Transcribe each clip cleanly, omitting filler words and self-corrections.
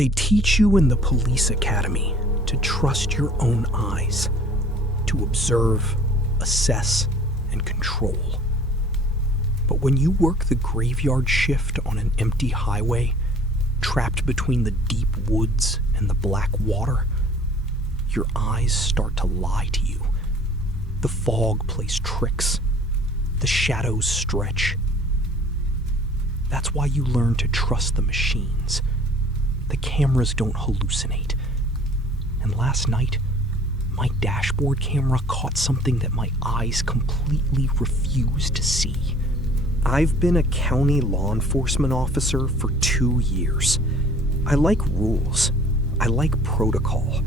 They teach you in the police academy to trust your own eyes, to observe, assess, and control. But when you work the graveyard shift on an empty highway, trapped between the deep woods and the black water, your eyes start to lie to you. The fog plays tricks. The shadows stretch. That's why you learn to trust the machines. The cameras don't hallucinate. And last night, my dashboard camera caught something that my eyes completely refused to see. I've been a county law enforcement officer for 2 years. I like rules. I like protocol.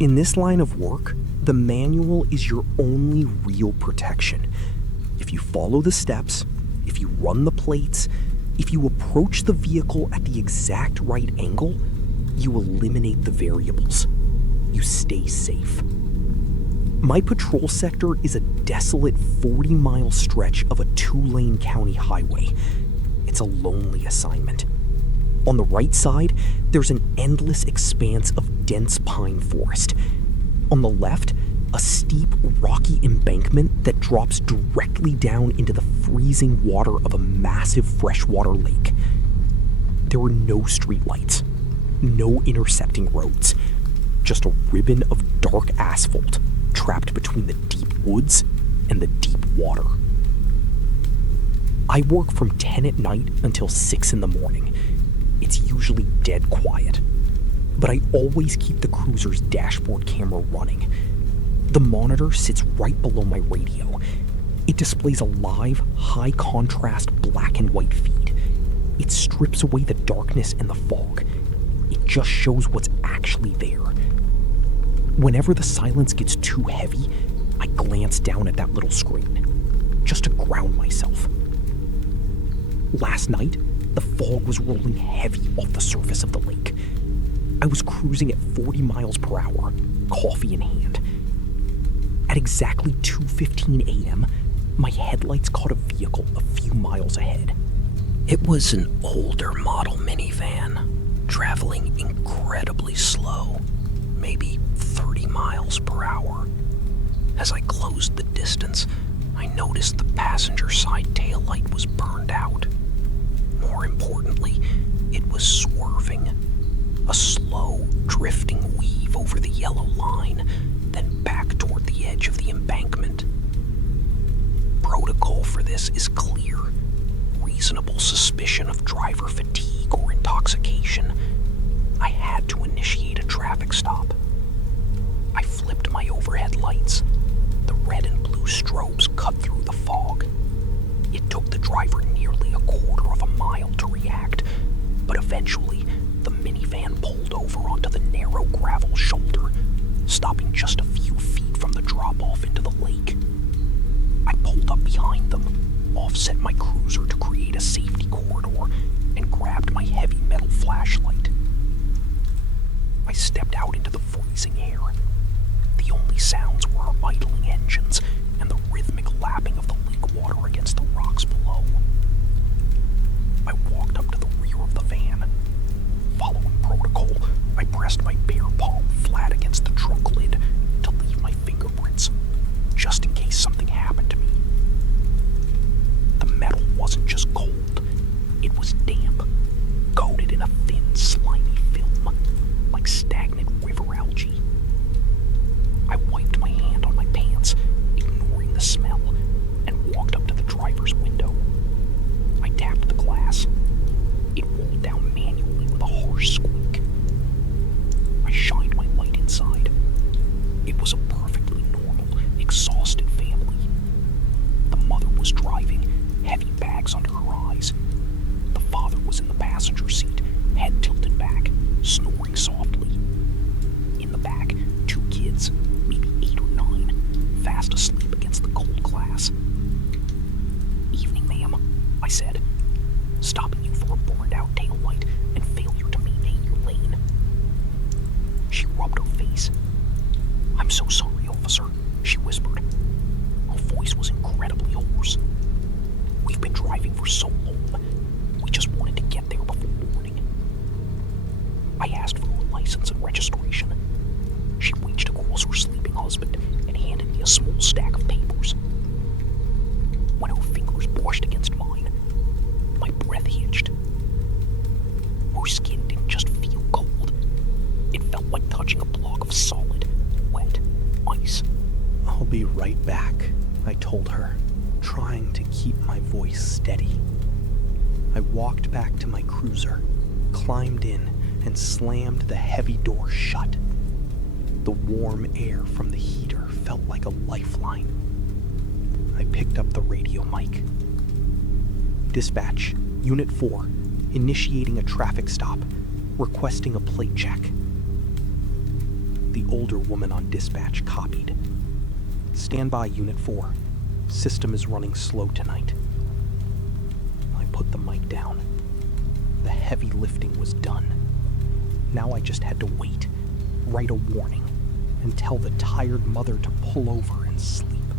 In this line of work, the manual is your only real protection. If you follow the steps, if you run the plates, if you approach the vehicle at the exact right angle, you eliminate the variables. You stay safe. My patrol sector is a desolate 40-mile stretch of a 2-lane county highway. It's a lonely assignment. On the right side, there's an endless expanse of dense pine forest. On the left, a steep, rocky embankment that drops directly down into the freezing water of a massive freshwater lake. There are no streetlights, no intersecting roads, just a ribbon of dark asphalt trapped between the deep woods and the deep water. I work from 10 at night until 6 in the morning. It's usually dead quiet, but I always keep the cruiser's dashboard camera running. The monitor sits right below my radio. It displays a live, high-contrast black and white feed. It strips away the darkness and the fog. It just shows what's actually there. Whenever the silence gets too heavy, I glance down at that little screen, just to ground myself. Last night, the fog was rolling heavy off the surface of the lake. I was cruising at 40 miles per hour, coffee in hand. At exactly 2:15 a.m., my headlights caught a vehicle a few miles ahead. It was an older model minivan, traveling incredibly slow, maybe 30 miles per hour. As I closed the distance, I noticed the passenger side taillight was burned out. More importantly, it was swerving. A slow, drifting weave over the yellow line, then back toward the edge of the embankment. Protocol for this is clear. Reasonable suspicion of driver fatigue or intoxication. I had to initiate a traffic stop. I flipped my overhead lights. The red and blue strobes cut through the fog. It took the driver nearly a quarter of a mile to react, but eventually the minivan pulled over onto the narrow gravel shoulder, stopping just a few feet from the drop-off into the lake. I pulled up behind them, offset my cruiser to create a safety corridor, and grabbed my heavy metal flashlight. I stepped out into the freezing air. The only sounds were our idling engines and the rhythmic lapping of the lake water against the rocks below. I walked up to the rear of the van. Following protocol, I pressed my bare palm flat against the trunk lid to leave my fingerprints, just in case something happened to me. The metal wasn't just cold, it was damp, coated in a thin, slimy film, like stagnant river algae. I wiped my hand on my pants, ignoring the smell, and walked up to the driver's window. I tapped the glass. It rolled down manually with a harsh squeak. I shined my light inside. It was a perfectly normal, exhausted family. The mother was driving, heavy bags under her eyes. The father was in the passenger seat, head tilted back, snoring softly. In the back, 2 kids, maybe 8 or 9, fast asleep against the cold glass. "Evening, ma'am," I said, stopping you for a burned-out taillight and failure to maintain your license and registration. She reached across her sleeping husband and handed me a small stack of papers. When her fingers brushed against mine, my breath hitched. Her skin didn't just feel cold. It felt like touching a block of solid, wet ice. "I'll be right back," I told her, trying to keep my voice steady. I walked back to my cruiser, climbed in, and slammed the heavy door shut. The warm air from the heater felt like a lifeline. I picked up the radio mic. "Dispatch, Unit 4, initiating a traffic stop, requesting a plate check." The older woman on dispatch copied. "Stand by, Unit 4. System is running slow tonight." I put the mic down. The heavy lifting was done. Now I just had to wait, write a warning, and tell the tired mother to pull over and sleep.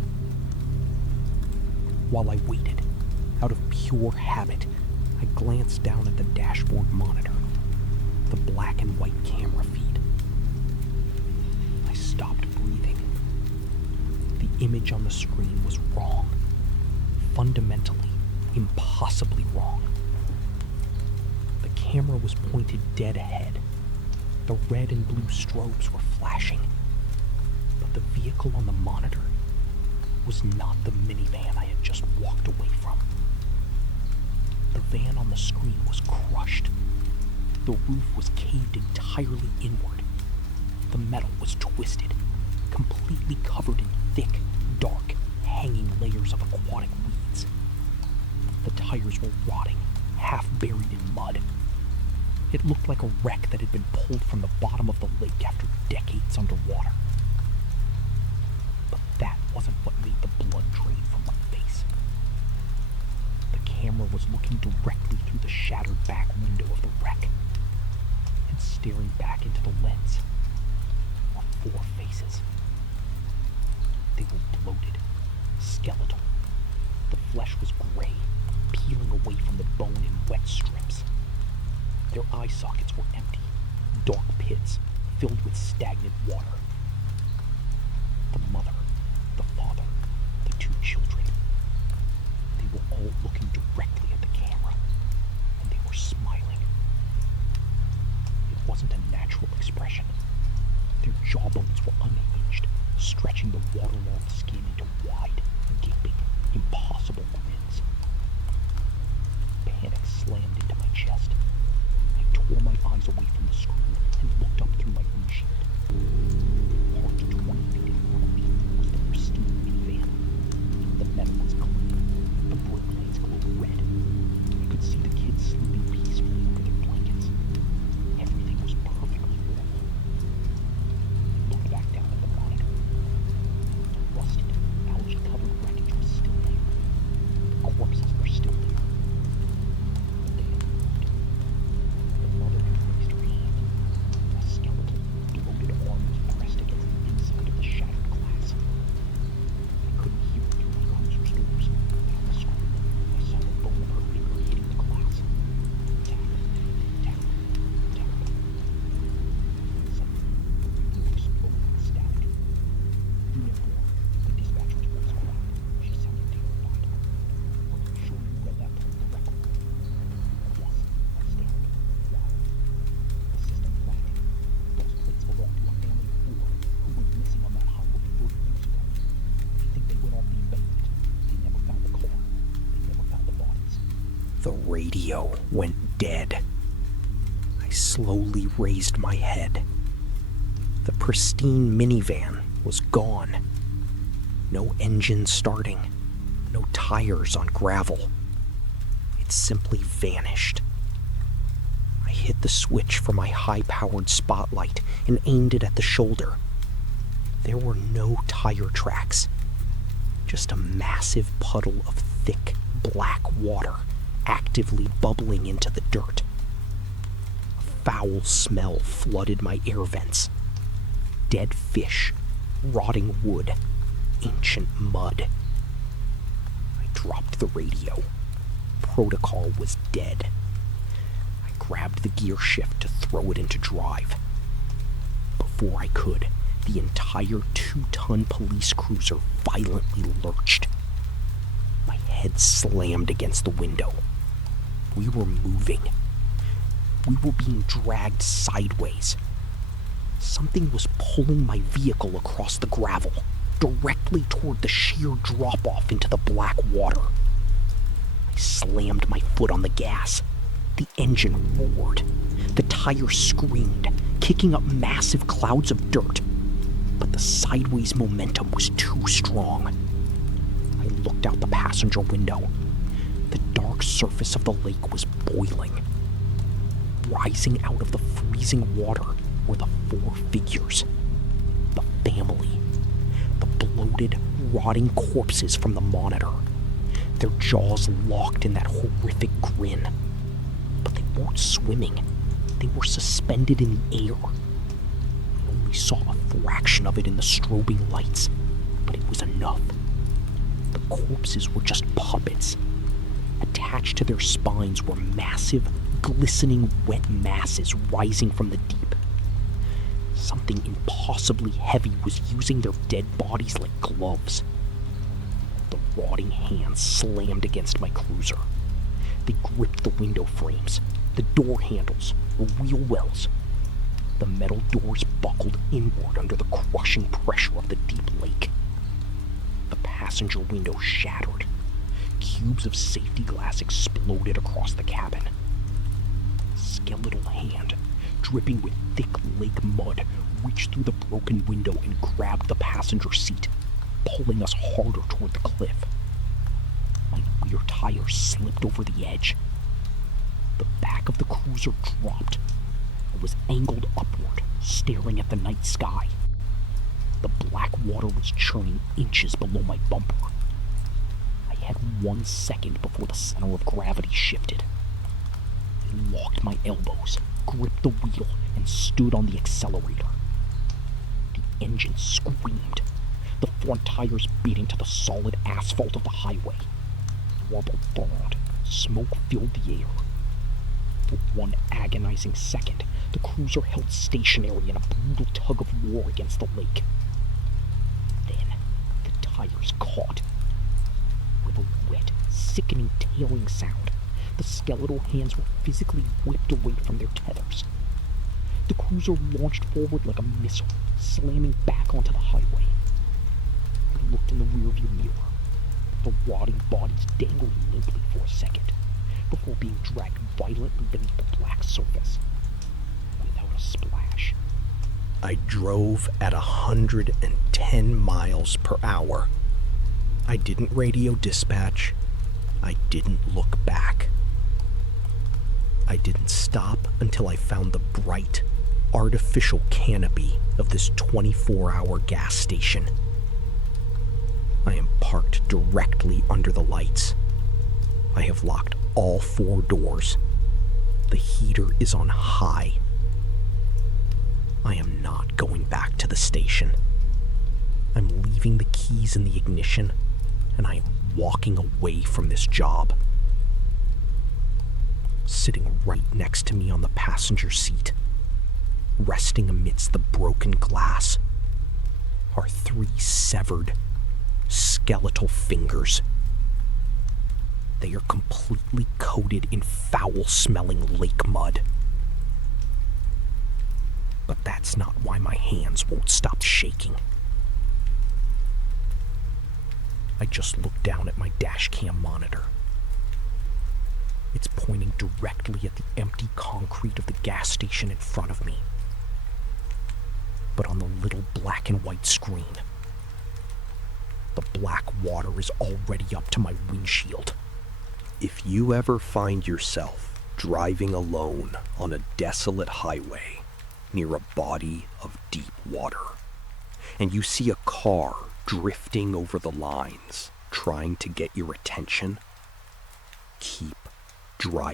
While I waited, out of pure habit, I glanced down at the dashboard monitor, the black and white camera feed. I stopped breathing. The image on the screen was wrong. Fundamentally, impossibly wrong. The camera was pointed dead ahead. The red and blue strobes were flashing. But the vehicle on the monitor was not the minivan I had just walked away from. The van on the screen was crushed. The roof was caved entirely inward. The metal was twisted, completely covered in thick, dark, hanging layers of aquatic weeds. The tires were rotting, half buried in mud. It looked like a wreck that had been pulled from the bottom of the lake after decades underwater. But that wasn't what made the blood drain from my face. The camera was looking directly through the shattered back window of the wreck, and staring back into the lens were 4 faces. They were bloated, skeletal. The flesh was gray, peeling away from the bone in wet strips. Their eye sockets were empty, dark pits filled with stagnant water. The mother, the father, the 2 children. They were all looking directly at the camera, and they were smiling. It wasn't a natural expression. Their jawbones were unhinged, stretching the waterlogged skin into wide, gaping, impossible grins. Panic slammed into my chest. I tore my eyes away from the screen and looked up through my windshield. Parked 20 feet in front of me was the pristine minivan. The metal was clean. The brake lights glowed red. I could see the kids sleeping peacefully under their blankets. Everything was perfectly normal. I looked back down at the monitor. The rusted, algae-covered wreckage was still there. The corpses were still there. But they had moved. The mother had raised her hand. A skeletal, bloated arm was pressed against the inside of the shattered glass. I couldn't hear it through my cruiser's doors, but on the screen, I saw the bone of her finger hitting the glass. Tap, tap, tap. Suddenly, the roof exploded with static. "Unit 4, the dispatcher's voice cracked. She sounded terrified. Are you sure you read that part correctly?" "Yes," I stammered. "Why?" "The system flagged it. Those plates belong to a family of 4 who went missing on that highway 30 years ago. They think they went off the embankment. They never found the car. They never found the bodies." The radio went dead. I slowly raised my head. The pristine minivan was gone. No engine starting, no tires on gravel. It simply vanished. I hit the switch for my high-powered spotlight and aimed it at the shoulder. There were no tire tracks, just a massive puddle of thick, black water actively bubbling into the dirt. A foul smell flooded my air vents. Dead fish, rotting wood, ancient mud. I dropped the radio. Protocol was dead. I grabbed the gear shift to throw it into drive. before I could, the entire 2-ton police cruiser violently lurched. My head slammed against the window. We were moving. We were being dragged sideways. Something was pulling my vehicle across the gravel, directly toward the sheer drop-off into the black water. I slammed my foot on the gas. The engine roared. The tires screamed, kicking up massive clouds of dirt. But the sideways momentum was too strong. I looked out the passenger window. The dark surface of the lake was boiling. Rising out of the freezing water were the 4 figures. The family. The bloated, rotting corpses from the monitor. Their jaws locked in that horrific grin. But they weren't swimming. They were suspended in the air. I only saw a fraction of it in the strobing lights, but it was enough. The corpses were just puppets. Attached to their spines were massive, glistening wet masses rising from the deep. Something impossibly heavy was using their dead bodies like gloves. The rotting hands slammed against my cruiser. They gripped the window frames, the door handles, the wheel wells. The metal doors buckled inward under the crushing pressure of the deep lake. The passenger window shattered. Cubes of safety glass exploded across the cabin. A skeletal hand, dripping with thick lake mud, reached through the broken window and grabbed the passenger seat, pulling us harder toward the cliff. My rear tire slipped over the edge. The back of the cruiser dropped. I was angled upward, staring at the night sky. The black water was churning inches below my bumper. I had 1 second before the center of gravity shifted. I locked my elbows, gripped the wheel, and stood on the accelerator. The engine screamed, the front tires beat into the solid asphalt of the highway. Rubble burned, smoke filled the air. For 1 agonizing second, the cruiser held stationary in a brutal tug of war against the lake. Then, the tires caught. With a wet, sickening tearing sound, the skeletal hands were physically whipped away from their tethers. The cruiser launched forward like a missile, slamming back onto the highway. I looked in the rearview mirror. The rotting bodies dangled limply for a second, before being dragged violently beneath the black surface. Without a splash. I drove at 110 miles per hour. I didn't radio dispatch. I didn't look back. I didn't stop until I found the bright, artificial canopy of this 24-hour gas station. I am parked directly under the lights. I have locked all 4 doors. The heater is on high. I am not going back to the station. I'm leaving the keys in the ignition, and I am walking away from this job. Sitting right next to me on the passenger seat, resting amidst the broken glass, are 3 severed, skeletal fingers. They are completely coated in foul-smelling lake mud. But that's not why my hands won't stop shaking. I just looked down at my dashcam monitor. It's pointing directly at the empty concrete of the gas station in front of me. But on the little black and white screen, the black water is already up to my windshield. If you ever find yourself driving alone on a desolate highway near a body of deep water, and you see a car drifting over the lines trying to get your attention, keep driving.